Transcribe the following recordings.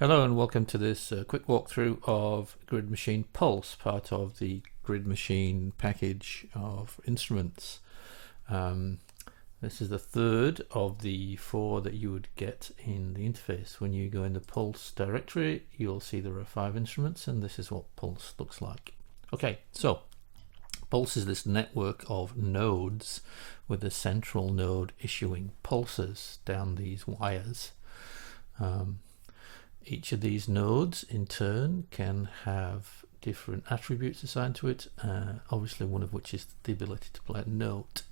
Hello and welcome to this quick walkthrough of Grid Machine Pulse, part of the Grid Machine package of instruments. This is the third of the four that you would get in the interface. When you go in the Pulse directory, you'll see there are 5 instruments, and this is what Pulse looks like. Okay, so Pulse is this network of nodes with a central node issuing pulses down these wires. Each of these nodes in turn can have different attributes assigned to it, obviously one of which is the ability to play a note.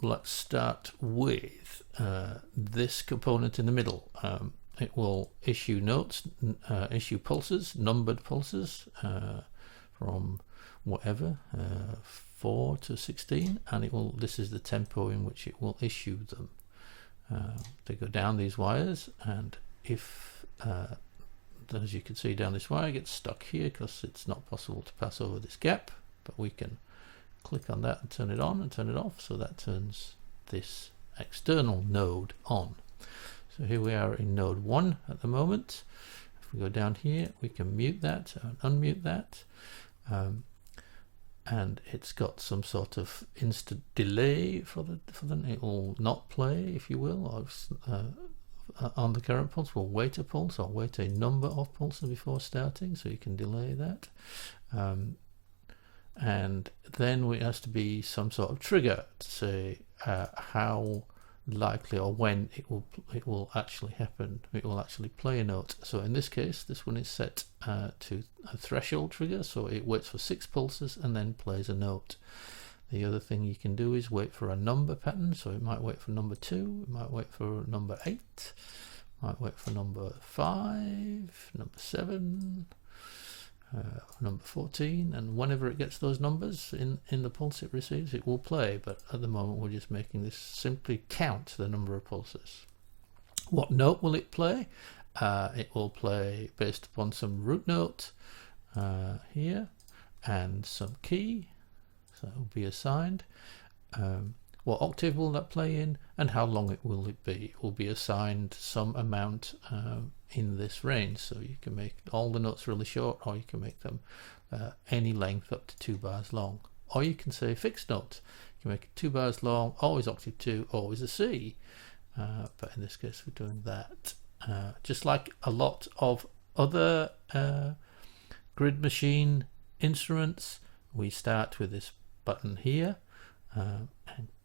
Let's start with this component in the middle. It will issue notes, issue pulses, numbered pulses from whatever, 4 to 16, and this is the tempo in which it will issue them. They go down these wires, and if as you can see down this wire gets stuck here because it's not possible to pass over this gap, but we can click on that and turn it on and turn it off, so that turns this external node on. So here we are in node 1 at the moment. If we go down here, we can mute that and unmute that. And it's got some sort of instant delay for them. It will not play, if you will, on the current pulse. We'll wait a pulse or wait a number of pulses before starting, so you can delay that. And then it has to be some sort of trigger to say how likely or when it will actually happen. It will actually play a note. So in this case, this one is set to a threshold trigger, so it waits for 6 pulses and then plays a note. The other thing you can do is wait for a number pattern, so it might wait for number 2, it might wait for number 8, might wait for number 5, number 7, number 14, and whenever it gets those numbers in the pulse it receives, it will play. But at the moment we're just making this simply count the number of pulses. What note will it play? It will play based upon some root note here and some key, so it will be assigned. What octave will that play in, and how long will it be? It will be assigned some amount in this range, so you can make all the notes really short, or you can make them any length up to 2 bars long, or you can say fixed note. You can make it 2 bars long, always octave 2, always a C, but in this case we're doing that. Just like a lot of other Grid Machine instruments, we start with this button here and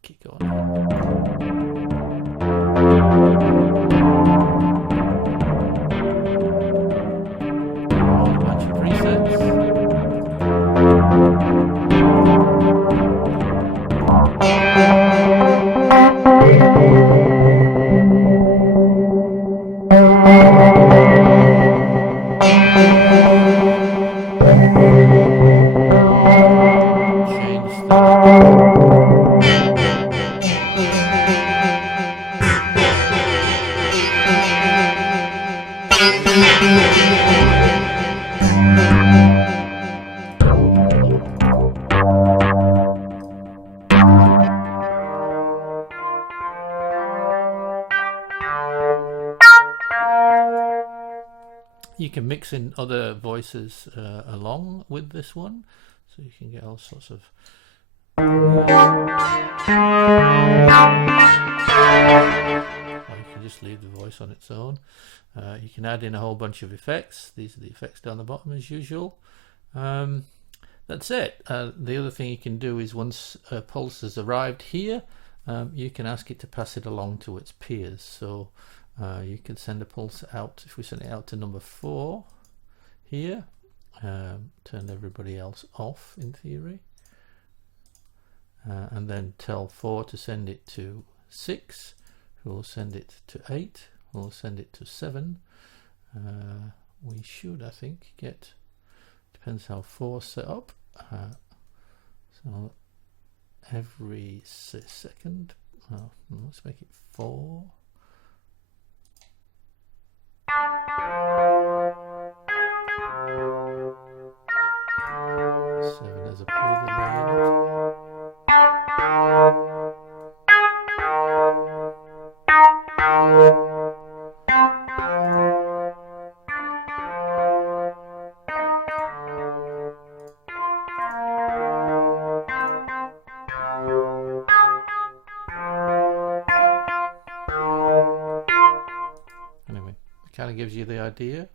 kick on. A bunch of presets. You can mix in other voices along with this one, so you can get all sorts of or you can just leave the voice on its own. You can add in a whole bunch of effects. These are the effects down the bottom as usual. That's it. The other thing you can do is once a pulse has arrived here, you can ask it to pass it along to its peers. So you can send a pulse out. If we send it out to number 4 here, turn everybody else off in theory, and then tell 4 to send it to 6, who will send it to 8, who will send it to 7. We should, I think, get, depends how 4's set up, so every second, let's make it 4. 7 as a predetermined. gives you the idea.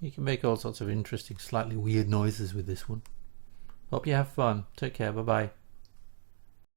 You can make all sorts of interesting, slightly weird noises with this one. Hope you have fun. Take care. Bye bye.